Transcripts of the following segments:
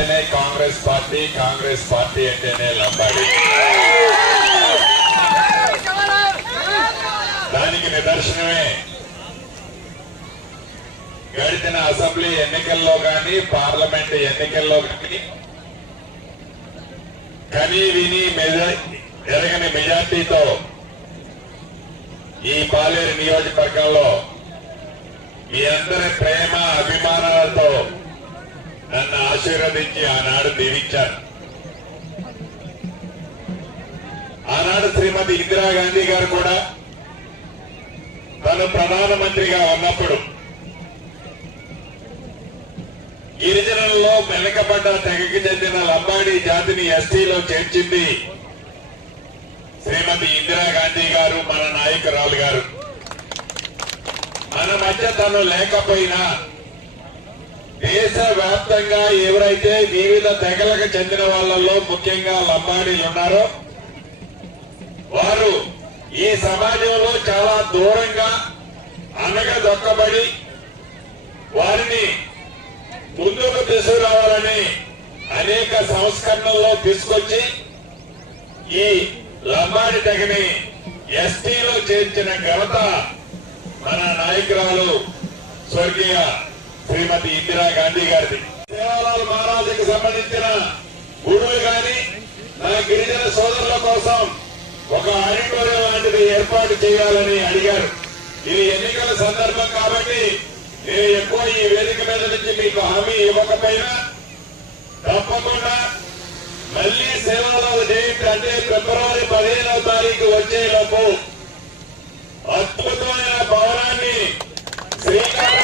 Congress party అంటేనే లంబాడి. దానికి నిదర్శనమే గడిచిన అసెంబ్లీ ఎన్నికల్లో గాని పార్లమెంట్ ఎన్నికల్లో గాని కనీ విని ఎరగని మెజార్టీతో ఈ పాలేరు నియోజకవర్గంలో మీ అందరి ప్రేమ అభిమానాలతో నన్ను ఆశీర్వదించి ఆనాడు దీవించారు. ఆనాడు శ్రీమతి ఇందిరాగాంధీ గారు కూడా తను ప్రధానమంత్రిగా ఉన్నప్పుడు గిరిజనులలో వెనుకబడ్డ తెగకి చెందిన లంబాడి జాతిని ఎస్టీలో చేర్చింది శ్రీమతి ఇందిరాగాంధీ గారు, మన నాయకురాలు గారు. మన మధ్య తను లేకపోయినా దేశ వ్యాప్తంగా ఎవరైతే వివిధ తెగలకు చెందిన వాళ్ళలో ముఖ్యంగా లంబాడీలు ఉన్నారో వారు ఈ సమాజంలో చాలా దూరంగా అనగదొక్కబడి వారిని ముందుకు తీసుకురావాలని అనేక సంస్కరణల్లో తీసుకొచ్చి ఈ లంబాడి తెగని ఎస్టీలో చేర్చిన ఘనత మన నాయకురాలు స్వర్గీయ శ్రీమతి ఇందిరాగాంధీ గారిది. సేవాలాల్ మహారాజుకు సంబంధించిన గుడులు గాని నా గిరిజన సోదరుల కోసం ఒక ఆడిటోరియం లాంటిది ఏర్పాటు చేయాలని అడిగారు. ఇది ఎన్నికల సందర్భం కాబట్టి నేను ఎక్కువ ఈ వేదిక మీద నుంచి మీకు హామీ ఇవ్వకపోయినా తప్పకుండా మళ్లీ సేవాలాల్ జయంతి అంటే ఫిబ్రవరి 15వ తారీఖు వచ్చేలోపు అద్భుతమైన భవనాన్ని శ్రీకారం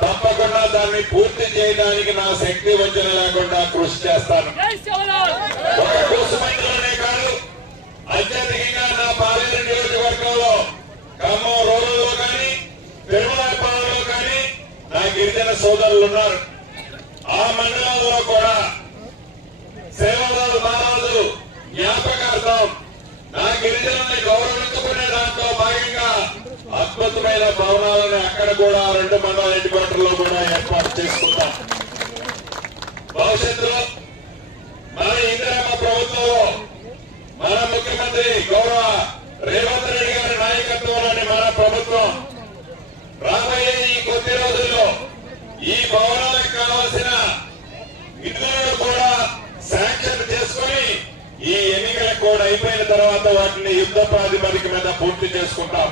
తప్పకుండా దాన్ని పూర్తి చేయడానికి నా శక్తి వంచన లేకుండా కృషి చేస్తాను. ఒక కోసమైనలోనే కాదు, అత్యధికంగా నా పాలేరు నియోజకవర్గంలో ఖమ్మం రూరల్లో కానీ తిరుమలాపాలలో కానీ నా గిరిజన సోదరులు ఉన్నారు. ఆ మండలాల్లో కూడా సేవాలాల్ మహారాజు జ్ఞాపకార్థం నా గిరిజనుల్ని గౌరవించుకునే దాంట్లో భాగంగా అద్భుతమైన భవనాలను అక్కడ కూడా 2 మండల హెడ్ క్వార్టర్లో కూడా ఏర్పాటు చేసుకుంటాం. భవిష్యత్తులో మన ఇందిరమ్మ ప్రభుత్వంలో మన ముఖ్యమంత్రి గౌరవ రేవంత్ రెడ్డి గారి నాయకత్వంలోని మన ప్రభుత్వం రాబోయే ఈ కొద్ది రోజుల్లో ఈ భవనాలకు కావాల్సిన నిధులను కూడా శాంక్షన్ చేసుకుని ఈ ఎన్నికల కోడ్ అయిపోయిన తర్వాత వాటిని యుద్ధ ప్రాతిపదిక మీద పూర్తి చేసుకుంటాం.